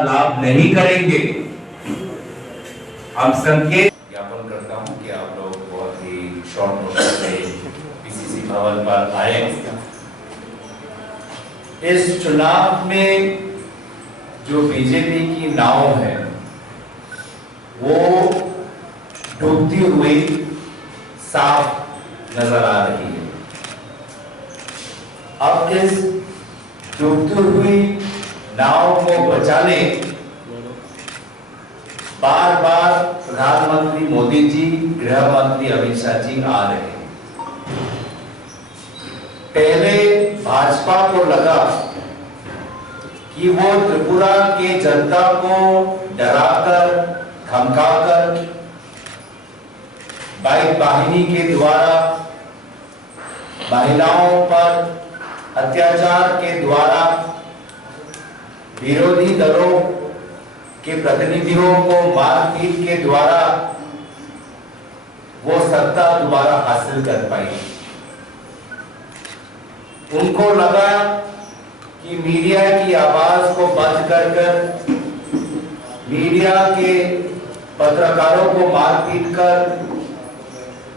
लाभ नहीं करेंगे। हम संकेत ज्ञापन करता हूं कि आप लोग बहुत ही शॉर्ट नोटिस से पीसीसी भवन पर आए। इस चुनाव में जो बीजेपी की नाव है वो डूबती हुई साफ नजर आ रही है। अब इस डूबती हुई नाव को बचाने बार बार प्रधानमंत्री मोदी जी, गृह मंत्री अमित शाह जी आ रहे हैं। पहले भाजपा को लगा कि वो त्रिपुरा के जनता को डराकर धमकाकर बाइक वाहिनी के द्वारा महिलाओं पर अत्याचार के द्वारा विरोधी दलों के प्रतिनिधियों को मारपीट के द्वारा वो सत्ता दोबारा हासिल कर पाई। उनको लगा कि मीडिया की आवाज को बंद कर मीडिया के पत्रकारों को मारपीट कर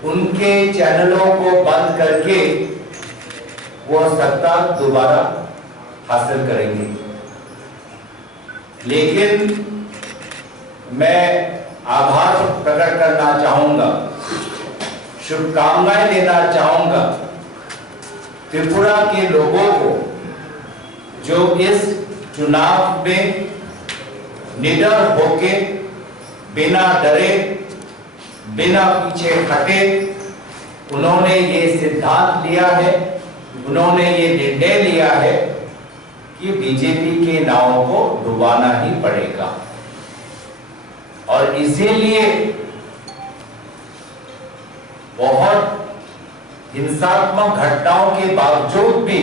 उनके चैनलों को बंद करके वो सत्ता दोबारा हासिल करेंगे। लेकिन मैं आभार प्रकट करना चाहूंगा, शुभकामनाएं देना चाहूंगा त्रिपुरा के लोगों को जो इस चुनाव में निडर होके बिना डरे बिना पीछे हटे उन्होंने ये सिद्धांत लिया है, उन्होंने ये निर्णय लिया है कि बीजेपी के नाव को डुबाना ही पड़ेगा। और इसीलिए बहुत हिंसात्मक घटनाओं के बावजूद भी,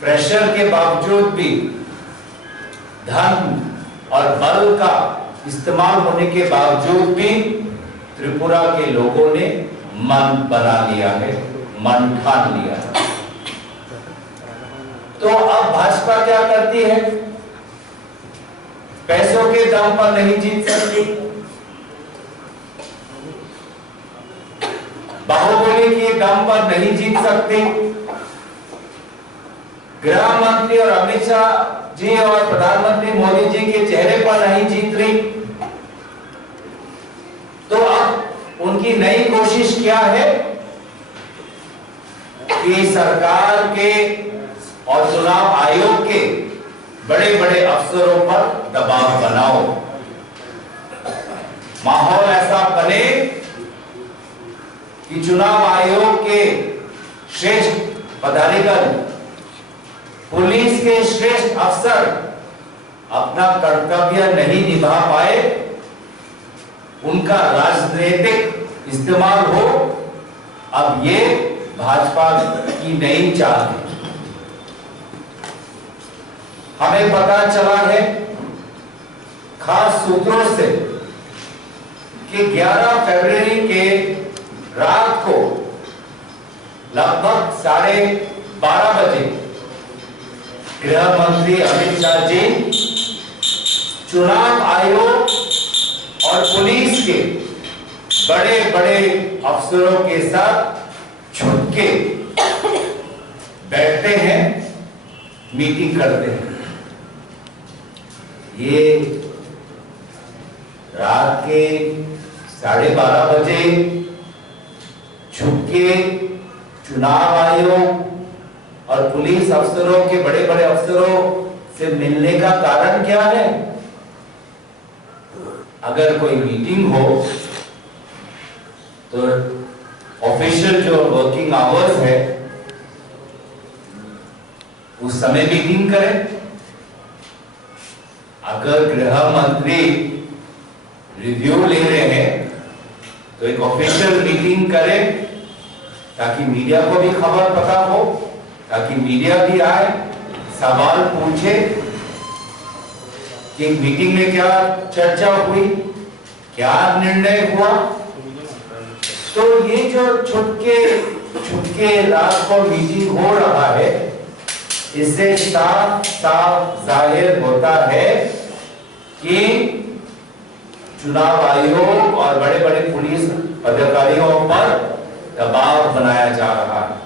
प्रेशर के बावजूद भी, धन और बल का इस्तेमाल होने के बावजूद भी त्रिपुरा के लोगों ने मन बना लिया है, मन ठान लिया है। तो अब भाजपा क्या करती है? पैसों के दम पर नहीं जीत सकती, बाहुबली के दम पर नहीं जीत सकती, गृह मंत्री और अमित शाह जी और प्रधानमंत्री मोदी जी के चेहरे पर नहीं जीत रही। तो अब उनकी नई कोशिश क्या है कि सरकार के और चुनाव आयोग के बड़े बड़े अफसरों पर दबाव बनाओ, माहौल ऐसा बने कि चुनाव आयोग के श्रेष्ठ पदाधिकारी, पुलिस के श्रेष्ठ अफसर अपना कर्तव्य नहीं निभा पाए, उनका राजनीतिक इस्तेमाल हो। अब ये भाजपा की नई चाल है। हमें पता चला है खास सूत्रों से कि 11 फरवरी के रात को लगभग 12:30 बजे गृह मंत्री अमित शाह जी चुनाव आयोग और पुलिस के बड़े बड़े अफसरों के साथ छुपके बैठते हैं, मीटिंग करते हैं। ये रात के 12:30 बजे छुपके चुनाव आयोग और पुलिस अफसरों के बड़े बड़े अफसरों से मिलने का कारण क्या है? अगर कोई मीटिंग हो तो ऑफिशियल जो वर्किंग आवर्स है उस समय मीटिंग करें। अगर गृह मंत्री रिव्यू ले रहे हैं तो एक ऑफिशियल मीटिंग करें ताकि मीडिया को भी खबर पता हो, ताकि मीडिया भी आए, सवाल पूछे कि मीटिंग में क्या चर्चा हुई, क्या निर्णय हुआ। तो ये जो छुपके रात को मीटिंग हो रहा है, इससे साफ साफ जाहिर होता है चुनाव आयोग और बड़े बड़े पुलिस अधिकारियों पर दबाव बनाया जा रहा है।